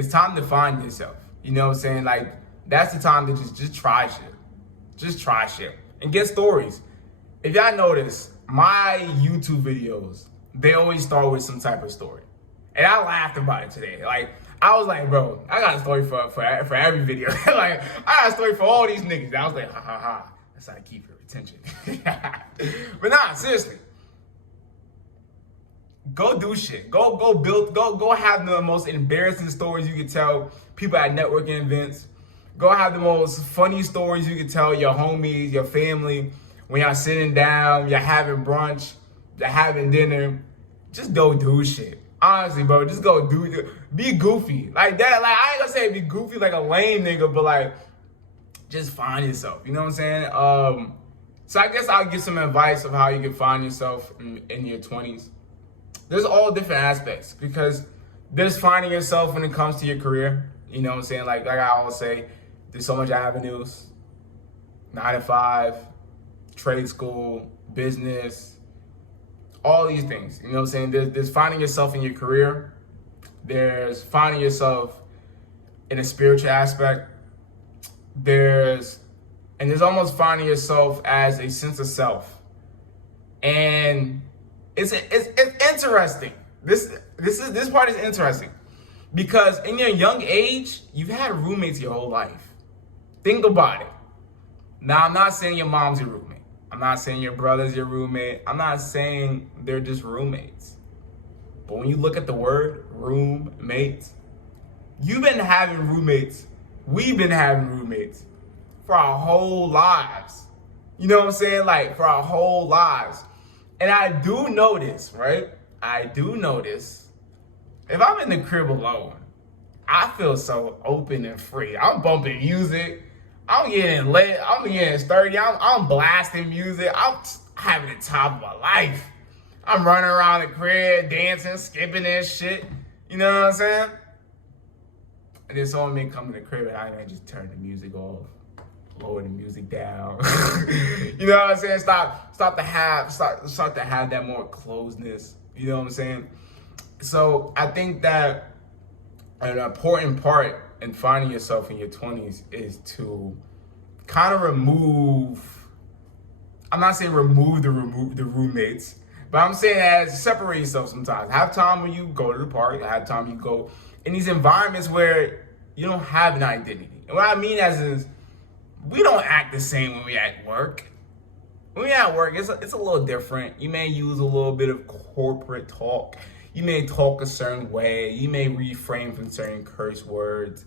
it's time to find yourself. You know what I'm saying? Like, that's the time to just try shit. Just try shit. And get stories. If y'all notice, my YouTube videos, they always start with some type of story. And I laughed about it today. Like, I was like, bro, I got a story for every video. Like, I got a story for all these niggas. And I was like, ha ha ha. That's how I keep your attention. But nah, seriously. Go do shit. Go build. Go have the most embarrassing stories you can tell people at networking events. Go have the most funny stories you can tell your homies, your family, when y'all sitting down, you're having brunch, you're having dinner. Just go do shit. Honestly, bro, just go be goofy. Like that, like I ain't gonna say be goofy like a lame nigga, but like just find yourself. You know what I'm saying? So I guess I'll give some advice of how you can find yourself in your 20s. There's all different aspects because there's finding yourself when it comes to your career. You know what I'm saying? Like I always say, there's so much avenues. 9 to 5, trade school, business, all these things. You know what I'm saying? There's finding yourself in your career. There's finding yourself in a spiritual aspect. There's almost finding yourself as a sense of self. And it's interesting. This part is interesting because in your young age, you've had roommates your whole life. Think about it. Now, I'm not saying your mom's your roommate. I'm not saying your brother's your roommate. I'm not saying they're just roommates. But when you look at the word roommate, you've been having roommates. We've been having roommates for our whole lives. You know what I'm saying? Like for our whole lives. And I do notice, right? I do notice if I'm in the crib alone, I feel so open and free. I'm bumping music. I'm getting lit. I'm getting sturdy. I'm blasting music. I'm having the time of my life. I'm running around the crib, dancing, skipping and shit. You know what I'm saying? And then someone may come to the crib and I just turn the music off, lower the music down. You know what I'm saying? Start to have that more closeness. You know what I'm saying? So I think that an important part in finding yourself in your 20s is to kind of remove, I'm not saying remove the roommates, but I'm saying as separate yourself sometimes. Have time when you go to the park, have time you go in these environments where you don't have an identity. And what I mean is we don't act the same when we at work. When we at work, it's a little different. You may use a little bit of corporate talk. You may talk a certain way. You may refrain from certain curse words.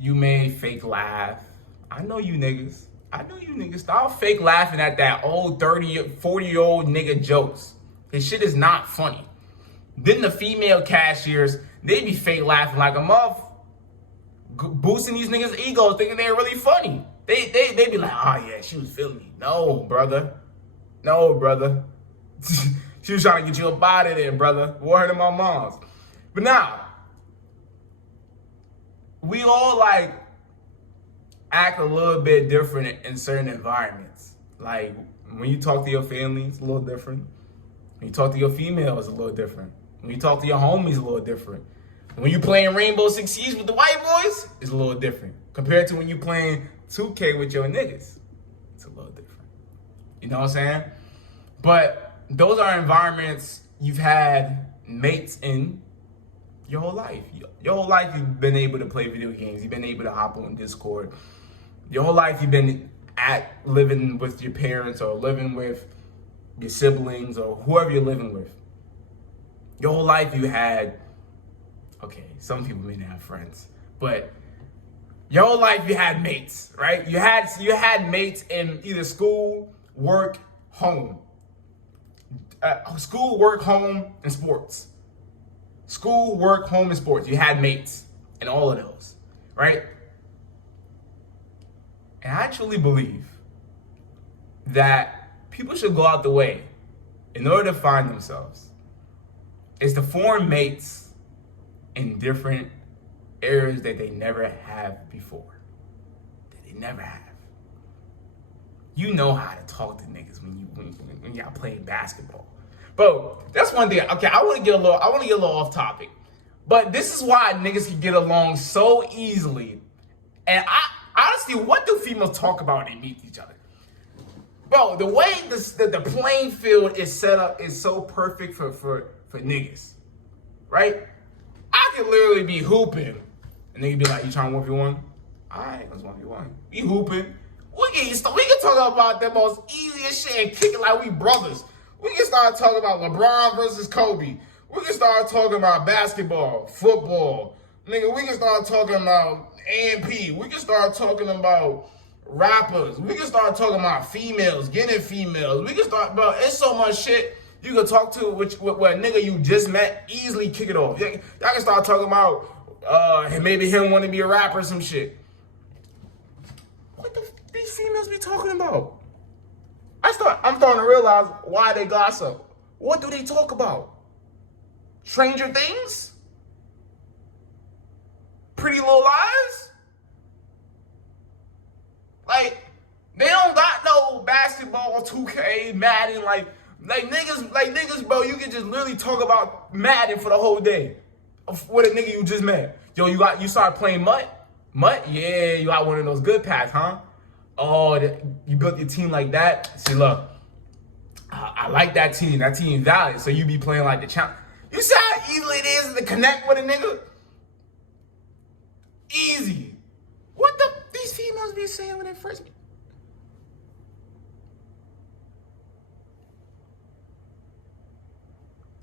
You may fake laugh. I know you niggas. Stop fake laughing at that old 30, 40-year-old nigga jokes. This shit is not funny. Then the female cashiers, they be fake laughing like a muff, boosting these niggas' egos, thinking they're really funny. They be like, oh yeah, she was feeling me. No, brother. She was trying to get you up out of there, brother. Word of my mom's. But now, we all like act a little bit different in certain environments. Like when you talk to your family, it's a little different. When you talk to your female, it's a little different. When you talk to your homies, it's a little different. When you playing Rainbow Six Siege with the white boys, it's a little different. Compared to when you playing 2K with your niggas, it's a little different. You know what I'm saying? But those are environments you've had mates in your whole life. Your whole life you've been able to play video games. You've been able to hop on Discord. Your whole life you've been living with your parents or living with your siblings or whoever you're living with. Your whole life you had, okay, some people may not have friends, but your whole life you had mates, right? You had mates in either school, work, home. School, work, home, and sports. School, work, home, and sports. You had mates in all of those, right? And I truly believe that people should go out the way in order to find themselves is to form mates in different areas that they never have before. That they never have. You know how to talk to niggas when y'all playing basketball. Bro, that's one thing. Okay, I want to get a little off topic. But this is why niggas can get along so easily. And honestly, what do females talk about when they meet each other? Bro, the way the playing field is set up is so perfect for niggas, right? I could literally be hooping, and nigga be like, "You trying to 1v1? All right, let's 1v1. We hooping. We can talk about the most easiest shit and kick it like we brothers. We can start talking about LeBron versus Kobe. We can start talking about basketball, football. Nigga, we can start talking about A&P. We can start talking about rappers. We can start talking about females, getting females. We can start, bro, it's so much shit you can talk to with a nigga you just met, easily kick it off. Y'all can start talking about maybe him want to be a rapper or some shit. What these females be talking about? I'm starting to realize why they gossip. What do they talk about? Stranger Things? Pretty Little Lies? Like, they don't got no basketball, 2K, Madden, like niggas, bro, you can just literally talk about Madden for the whole day with a nigga you just met. Yo, you started playing Mutt? Mutt? Yeah, you got one of those good packs, huh? Oh, you built your team like that? See, look, I like that team. That team valid, so you be playing like the champ. You see how easy it is to connect with a nigga? Easy. What these females be saying when they first meet?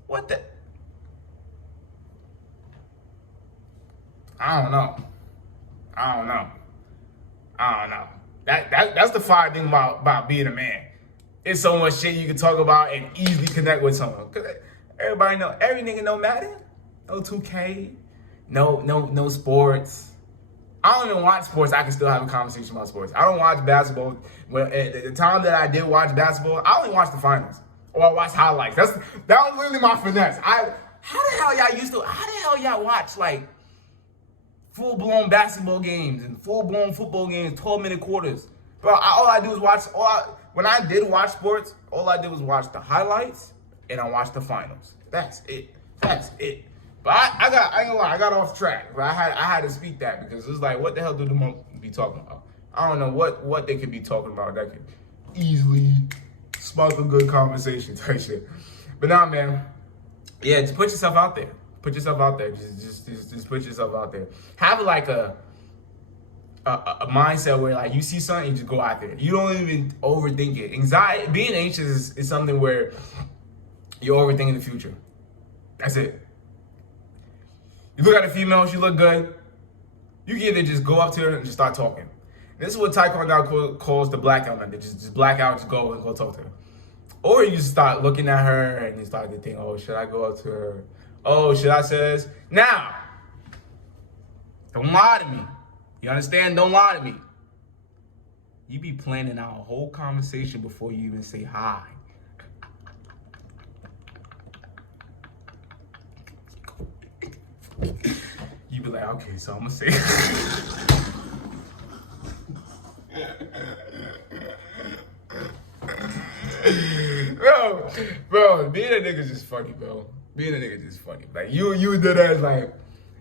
What the? I don't know. That's the fire thing about being a man. It's so much shit you can talk about and easily connect with someone. Cause everybody know, every nigga know Madden, no 2K, no sports. I don't even watch sports. I can still have a conversation about sports. I don't watch basketball. Well, at the time that I did watch basketball, I only watched the finals or I watched highlights. That was literally my finesse. How the hell y'all watch like full-blown basketball games and full-blown football games, 12-minute quarters? Bro, all I do is watch, when I did watch sports, all I did was watch the highlights and I watched the finals. That's it. But I ain't gonna lie, I got off track. But I had to speak that because it's like, what the hell do the monk be talking about? I don't know what they could be talking about that could easily spark a good conversation type shit. But nah, man, yeah, just put yourself out there. Put yourself out there. Just put yourself out there. Have like a mindset where like you see something, you just go out there. You don't even overthink it. Anxiety, being anxious is something where you're overthinking the future. That's it. You look at a female, she look good. You can either just go up to her and just start talking. This is what Taekwondo calls the blackout method. Just black out, just go and go talk to her. Or you just start looking at her and you start to think, oh, should I go up to her? Oh, should I say this? Now, don't lie to me. You understand? Don't lie to me. You be planning out a whole conversation before you even say hi. You be like, okay, so I'm gonna say. bro, being a nigga is just funny, bro. Being a nigga is just funny. Like you did that like,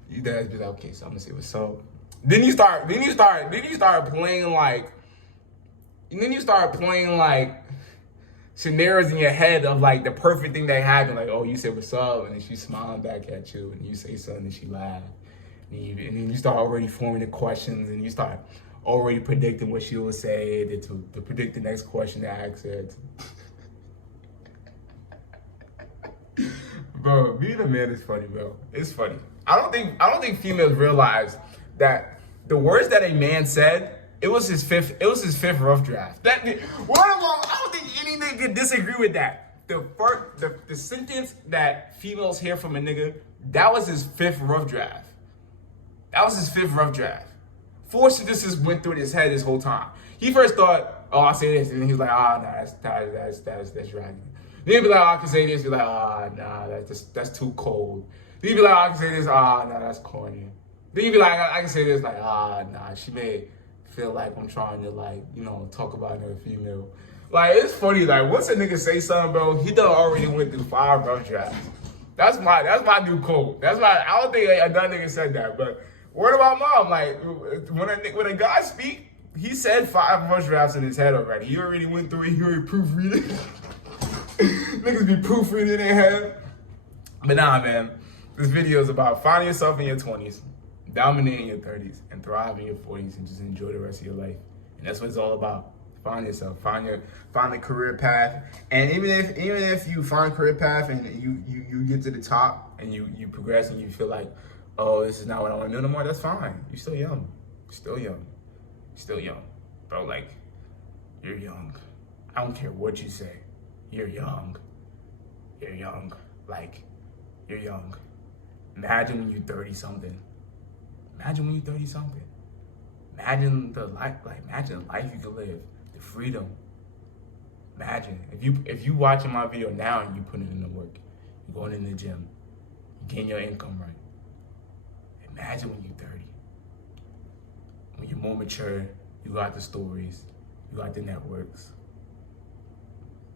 you did be like, okay, so I'm gonna say what's up. Then you start playing like scenarios in your head of like the perfect thing that happened. Like, oh, you said what's up, and then she's smiling back at you, and you say something, and she laughed. And then you start already forming the questions, and you start already predicting what she will say to predict the next question to ask her. Bro, being a man is funny, bro. It's funny. I don't think females realize that the words that a man said, it was his fifth rough draft. I don't think any nigga could disagree with that. The sentence that females hear from a nigga, that was his fifth rough draft. Four sentences went through his head this whole time. He first thought, oh, I'll say this, and then he was like, nah, that's dragging. Then he'd be like, oh, I can say this. He'd be like, nah, that's too cold. Then he'd be like, oh, I can say this. Nah, that's corny. Then he'd be like, I can say this. Like, nah, she may feel like I'm trying to talk about her female. Like, it's funny. Like, once a nigga say something, bro, he done already went through 5 rough drafts. That's my new quote. That's my. I don't think another nigga said that, but word of my mom. Like when a guy speak, he said 5 first drafts in his head already. He already went through it. He already proofread it. Niggas be proofreading their head. But nah, man. This video is about finding yourself in your 20s, dominate in your 30s, and thrive in your 40s, and just enjoy the rest of your life. And that's what it's all about. Find yourself, find a career path. And even if you find a career path and you get to the top and you progress and you feel like, oh, this is not what I want to do no more, that's fine. You're still young. Still young. Bro, like, you're young. I don't care what you say. You're young. Like, you're young. Imagine when you're 30-something. Imagine the life, imagine the life you could live, the freedom. Imagine if you watching my video now and you putting in the work, you're going in the gym, you getting your income right. Imagine when you're 30. When you're more mature, you got the stories, you got the networks,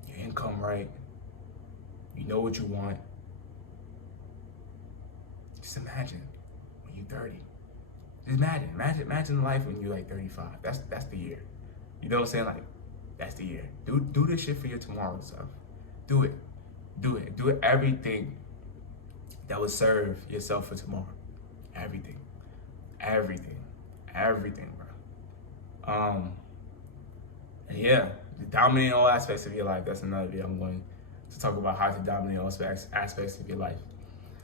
your income right, you know what you want. Just imagine when you're 30. Just imagine the life when you're like 35. That's the year. You know what I'm saying? Like, that's the year. Do this shit for your tomorrow self. Do it. Do everything that will serve yourself for tomorrow. Everything, bro. And yeah, dominate all aspects of your life. That's another video I'm going to talk about, how to dominate all aspects of your life.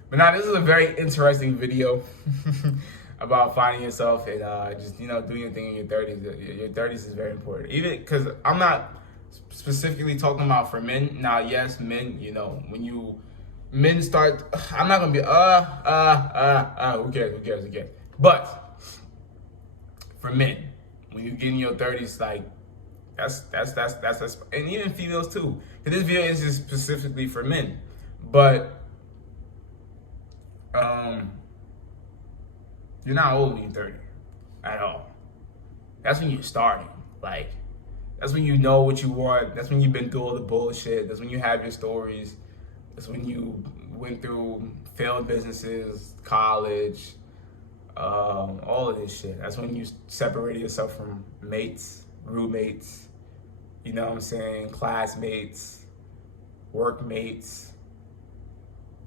But now this is a very interesting video about finding yourself and just, doing your thing in your 30s. Your 30s is very important. Even because I'm not specifically talking about for men. Now, yes, men, when men start, I'm not going to be, who cares? But for men, when you get in your 30s, like, that's and even females too. Because this video is just specifically for men. But, you're not old when you're 30 at all. That's when you're starting. Like, that's when you know what you want. That's when you've been through all the bullshit. That's when you have your stories. That's when you went through failed businesses, college, all of this shit. That's when you separated yourself from mates, roommates, you know what I'm saying, classmates, workmates.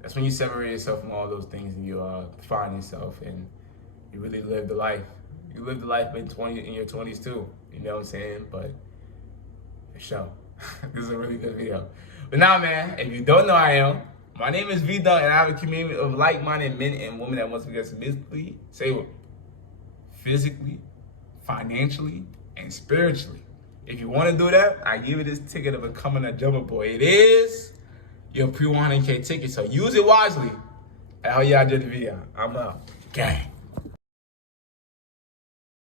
That's when you separate yourself from all those things and you find yourself and you really live the life. You live the life in your 20s too. You know what I'm saying? But for sure, this is a really good video. But now, man, if you don't know who I am, my name is vDunkk, and I have a community of like-minded men and women that wants to get physically, financially, and spiritually. If you want to do that, I give you this ticket of becoming a jumper boy. It is your pre-100K ticket, so use it wisely. And how y'all did the video. I'm out. Gang.